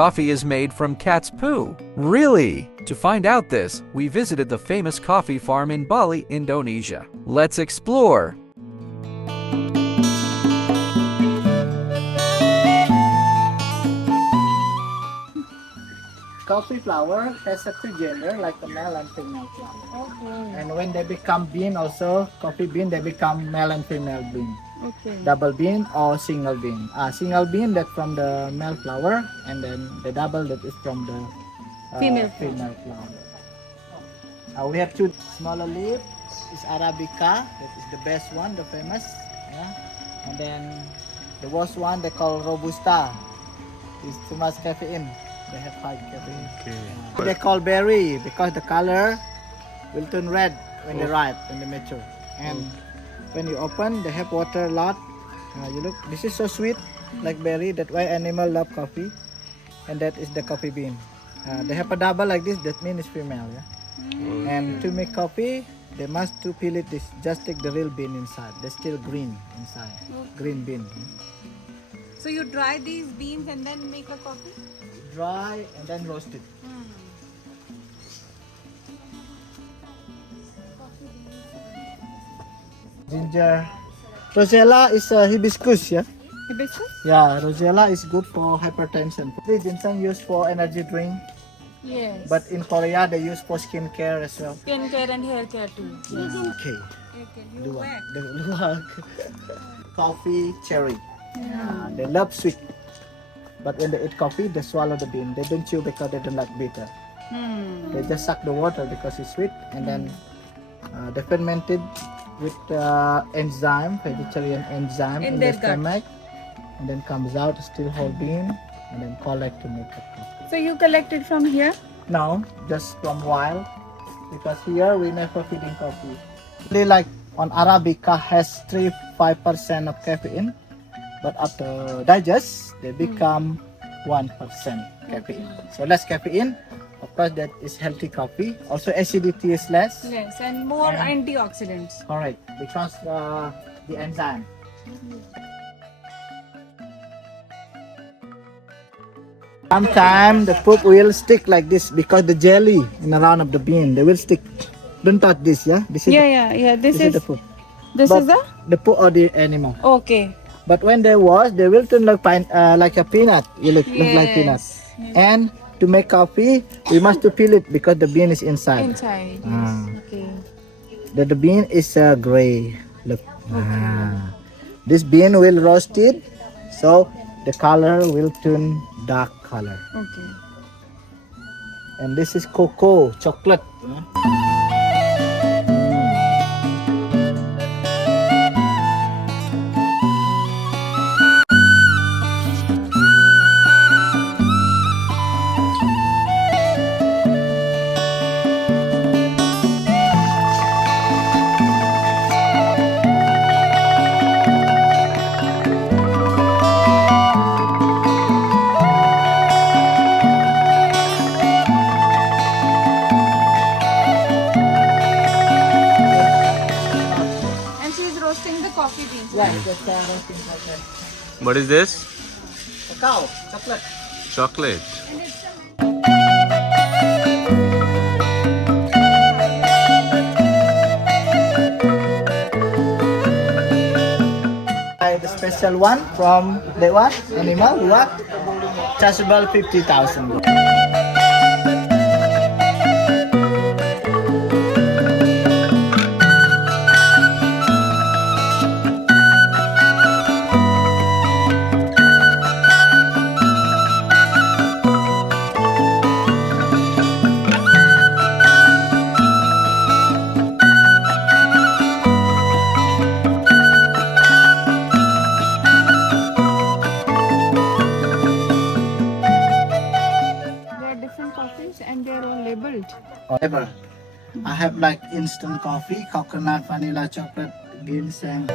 coffee is made from cat's poo. Really? To find out this, we visited the famous coffee farm in Bali, Indonesia. Let's explore. Coffee flower has a two gender, like a male and female flower. Okay. And when they become bean also, coffee bean, they become male and female bean. Okay. Double bean or single bean. Single bean that from the male flower, and then the double that is from the Female flower. We have two smaller leaf. Is Arabica, that is the best one, the famous. Yeah. And then the worst one they call Robusta. It's too much caffeine. They have high caffeine. Okay. They call berry because the color will turn red when they ripe, when they mature. And when you open, they have water a lot. You look, this is so sweet, like berry. That's why animal love coffee. And that is the coffee bean. They have a double like this. That means it's female. Yeah. And to make coffee, they must to peel it. This just take the real bean inside. They're still green inside. Green bean. So you dry these beans and then make a coffee? Dry and then roast it. Ginger. Rosella is a hibiscus, yeah? Hibiscus? Yeah, Rosella is good for hypertension. The ginseng used for energy drink, Yes. but in Korea they use for skin care as well. Skin care and hair care too. Yes. Okay. Okay. Luwak. The luwak. Coffee cherry. They love sweet. But when they eat coffee, they swallow the bean. They don't chew because they don't like bitter. They just suck the water because it's sweet, and then they fermented with enzyme, vegetarian enzyme in their the gut. stomach, and then comes out still whole bean, and then collect to make the coffee. So you collect it from here? No, just from wild, because here we never feeding coffee. Really like on Arabica has 3-5% of caffeine, but after digest they become 1% caffeine. So less caffeine. Of course, that is healthy coffee. Also, acidity is less. Yes, and more antioxidants. Correct, because the enzyme. Sometimes the poop will stick like this because the jelly in the round of the bean, they will stick. Don't touch this, yeah? This is Yeah. This this is the poop. this But is the the poop of the animal. okay. But when they wash, they will turn like a peanut. You look like peanut. Yes. And to make coffee, we must to peel it because the bean is inside. Inside. Ah. Yes. Okay. The bean is gray. Look. This bean will roast it, so the color will turn dark color. Okay. And this is cocoa, chocolate. And she's roasting the coffee beans. Yeah, just roasting chocolate. What is this? Cacao, chocolate. Chocolate. The special one from the one animal, luwak, chargeable 50,000. There are different coffees and they are all labeled. Whatever. I have like instant coffee, coconut, vanilla, chocolate, ginseng.